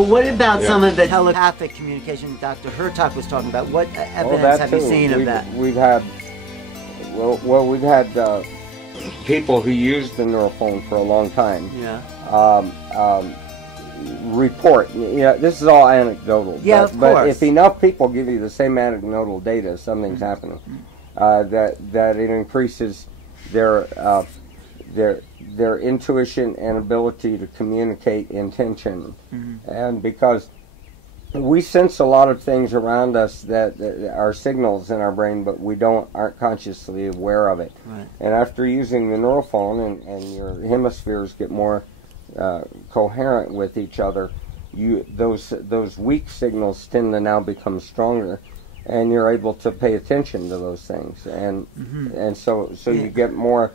But what about some of the telepathic communication Dr. Hurtak was talking about? What evidence have you seen of that? We've had, we've had people who used the Neurophone for a long time. Report. This is all anecdotal. Yeah, of course. But if enough people give you the same anecdotal data, something's happening. That it increases their intuition and ability to communicate intention, and because we sense a lot of things around us that are signals in our brain, but we aren't consciously aware of it. Right. And after using the Neurophone and your hemispheres get more coherent with each other, those weak signals tend to now become stronger, and you're able to pay attention to those things, and so you get more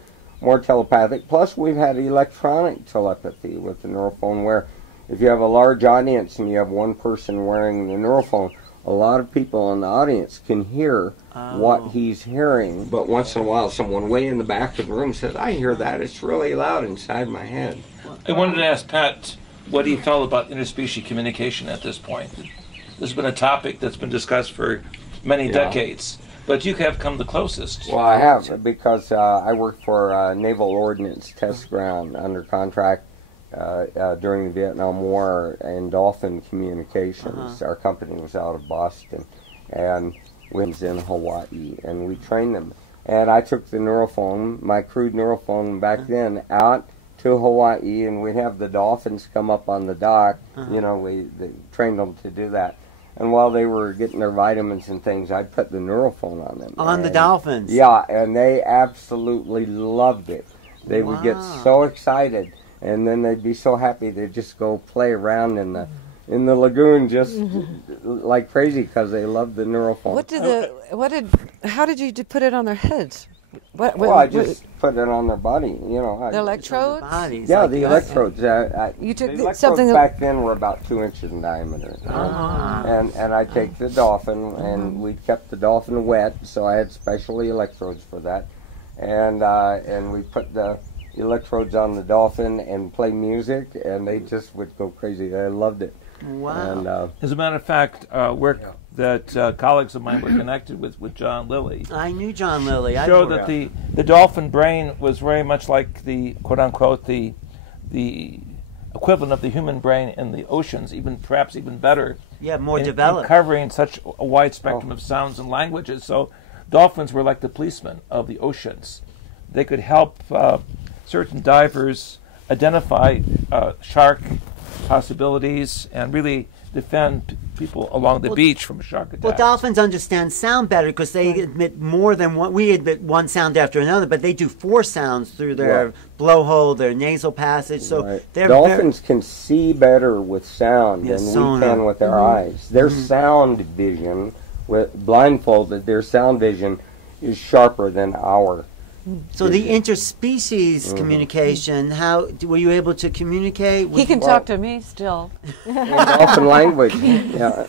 telepathic. Plus, we've had electronic telepathy with the Neurophone, where if you have a large audience and you have one person wearing the Neurophone, a lot of people in the audience can hear what he's hearing. But once in a while, someone way in the back of the room says, "I hear that. It's really loud inside my head." I wanted to ask Pat what he felt about interspecies communication at this point. This has been a topic that's been discussed for many decades, but you have come the closest. Well, I have, because I worked for Naval Ordnance Test Ground under contract during the Vietnam War in Dolphin Communications. Our company was out of Boston, and we was in Hawaii, and we trained them. And I took the Neurophone, my crude Neurophone back then, out to Hawaii, and we'd have the dolphins come up on the dock. They trained them to do that. And while they were getting their vitamins and things, I'd put the Neurophone on them. On the dolphins? Yeah, and they absolutely loved it. They would get so excited, and then they'd be so happy they'd just go play around in the lagoon just like crazy because they loved the Neurophone. How did you put it on their heads? I just put it on their body, The electrodes? The electrodes. You took the electrodes something back then were about 2 inches in diameter. And I take the dolphin, and we kept the dolphin wet, so I had special electrodes for that. And we put the electrodes on the dolphin and play music, and they just would go crazy. They loved it. Wow. And, as a matter of fact, work that colleagues of mine were connected with John Lilly. I knew John Lilly. Showed that the dolphin brain was very much like the quote-unquote the equivalent of the human brain in the oceans, perhaps even better. Yeah, more developed. Covering such a wide spectrum of sounds and languages. So dolphins were like the policemen of the oceans. They could help certain divers identify shark possibilities and really defend people along the beach from shark attacks. Well, dolphins understand sound better because they emit more than one. We emit one sound after another, but they do 4 sounds through their blowhole, their nasal passage. So dolphins can see better with sound than we can with our eyes. Their sound vision, blindfolded, their sound vision is sharper than ours. So the interspecies communication, how were you able to communicate? He can talk to me still. In dolphin language. Yeah.